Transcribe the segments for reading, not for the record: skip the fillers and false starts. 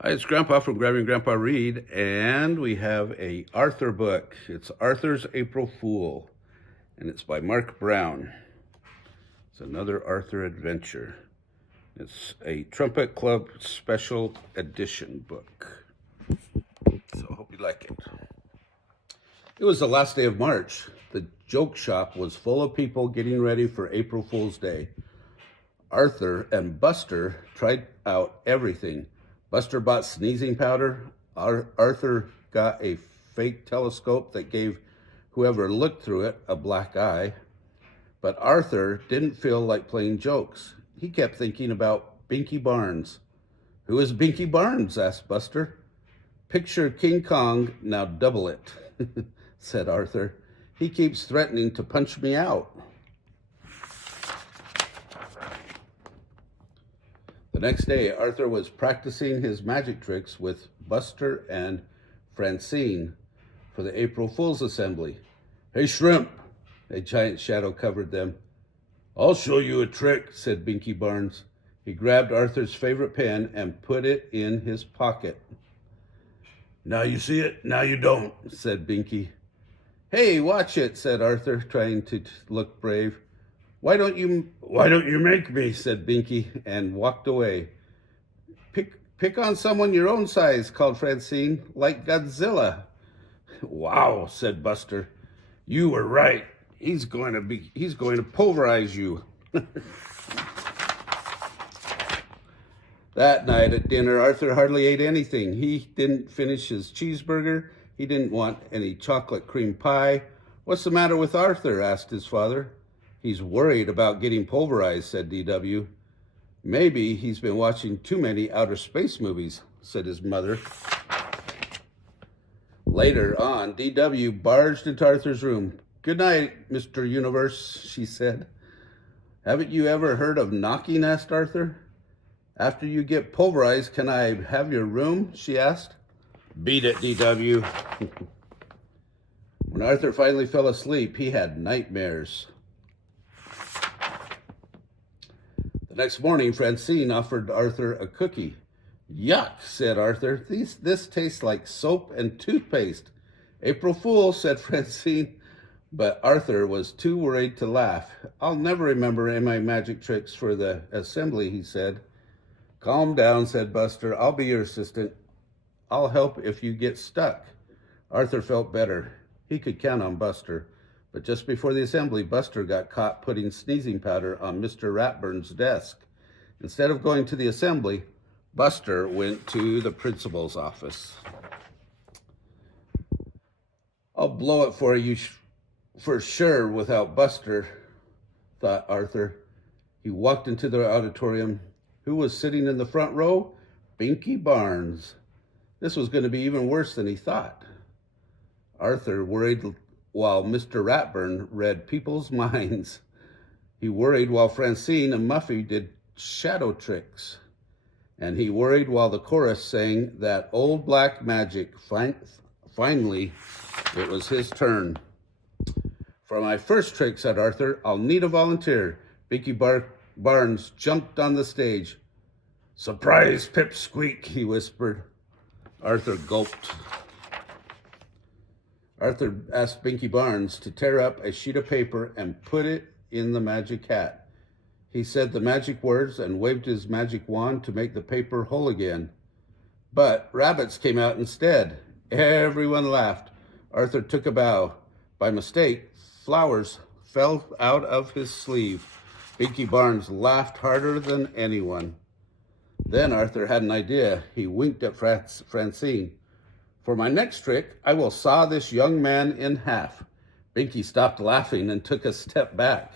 Hi, it's Grandpa from Grammy and Grandpa Read, and we have a Arthur book. It's Arthur's April Fool, and it's by Marc Brown. It's another Arthur adventure. It's a Trumpet Club special edition book. So I hope you like it. It was the last day of March. The joke shop was full of people getting ready for April Fool's Day. Arthur and Buster tried out everything. Buster bought sneezing powder. Arthur got a fake telescope that gave whoever looked through it a black eye. But Arthur didn't feel like playing jokes. He kept thinking about Binky Barnes. "Who is Binky Barnes?" asked Buster. "Picture King Kong, now double it," said Arthur. "He keeps threatening to punch me out." The next day, Arthur was practicing his magic tricks with Buster and Francine for the April Fool's assembly. "Hey, Shrimp!" A giant shadow covered them. "I'll show you a trick," said Binky Barnes. He grabbed Arthur's favorite pen and put it in his pocket. "Now you see it, now you don't," said Binky. "Hey, watch it," said Arthur, trying to look brave. Why don't you make me?" said Binky, and walked away. Pick on someone your own size," called Francine, "like Godzilla." "Wow," said Buster. "You were right. He's going to pulverize you." That night at dinner, Arthur hardly ate anything. He didn't finish his cheeseburger. He didn't want any chocolate cream pie. "What's the matter with Arthur?" asked his father. "He's worried about getting pulverized," said DW. "Maybe he's been watching too many outer space movies," said his mother. Later on, DW barged into Arthur's room. "Good night, Mr. Universe," she said. "Haven't you ever heard of knocking?" asked Arthur. "After you get pulverized, can I have your room?" she asked. "Beat it, DW." When Arthur finally fell asleep, he had nightmares. The next morning, Francine offered Arthur a cookie. "Yuck," said Arthur. This tastes like soap and toothpaste." "April Fool," said Francine. But Arthur was too worried to laugh. "I'll never remember any of my magic tricks for the assembly," he said. "Calm down," said Buster. "I'll be your assistant. I'll help if you get stuck." Arthur felt better. He could count on Buster. But just before the assembly, Buster got caught putting sneezing powder on Mr. Ratburn's desk. Instead of going to the assembly, Buster went to the principal's office. "I'll blow it for you for sure without Buster," thought Arthur. He walked into the auditorium. Who was sitting in the front row? Binky Barnes. This was going to be even worse than he thought. Arthur worried while Mr. Ratburn read people's minds. He worried while Francine and Muffy did shadow tricks. And he worried while the chorus sang that old black magic. Finally, it was his turn. "For my first trick," said Arthur, "I'll need a volunteer." Binky Barnes jumped on the stage. "Surprise, pipsqueak," he whispered. Arthur gulped. Arthur asked Binky Barnes to tear up a sheet of paper and put it in the magic hat. He said the magic words and waved his magic wand to make the paper whole again. But rabbits came out instead. Everyone laughed. Arthur took a bow. By mistake, flowers fell out of his sleeve. Binky Barnes laughed harder than anyone. Then Arthur had an idea. He winked at Francine. "For my next trick, I will saw this young man in half." Binky stopped laughing and took a step back.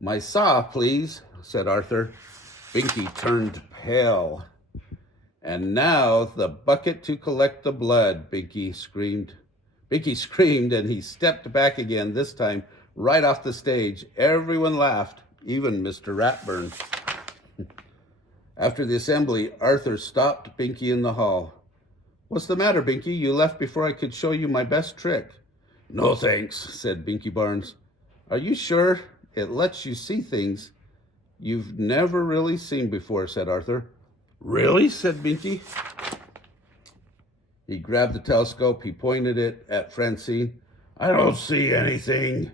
"My saw, please," said Arthur. Binky turned pale. "And now the bucket to collect the blood," Binky screamed. Binky screamed and he stepped back again, this time right off the stage. Everyone laughed, even Mr. Ratburn. After the assembly, Arthur stopped Binky in the hall. "What's the matter, Binky? You left before I could show you my best trick." "No thanks," said Binky Barnes. "Are you sure? It lets you see things you've never really seen before," said Arthur. "Really?" said Binky. He grabbed the telescope. He pointed it at Francine. I don't see anything.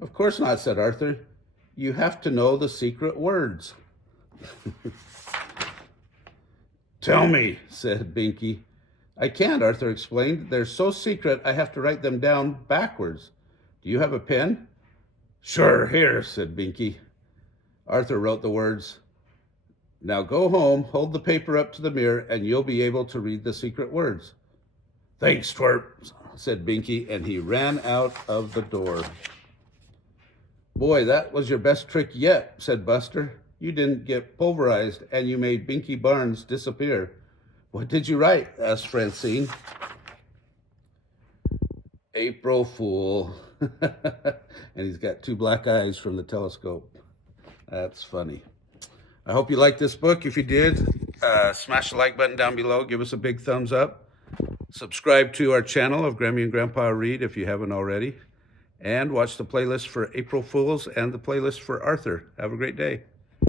Of course not, said Arthur. You have to know the secret words. Tell me, said Binky. I can't, Arthur explained. They're so secret, I have to write them down backwards. Do you have a pen? Sure, here, said Binky. Arthur wrote the words, now go home, hold the paper up to the mirror, and you'll be able to read the secret words. Thanks, Twerp, said Binky, and he ran out of the door. Boy, that was your best trick yet, said Buster. You didn't get pulverized, and you made Binky Barnes disappear. What did you write? Asked Francine. April Fool. And he's got two black eyes from the telescope. That's funny. I hope you liked this book. If you did, smash the like button down below. Give us a big thumbs up. Subscribe to our channel of Grammy and Grandpa Read if you haven't already. And watch the playlist for April Fools and the playlist for Arthur. Have a great day.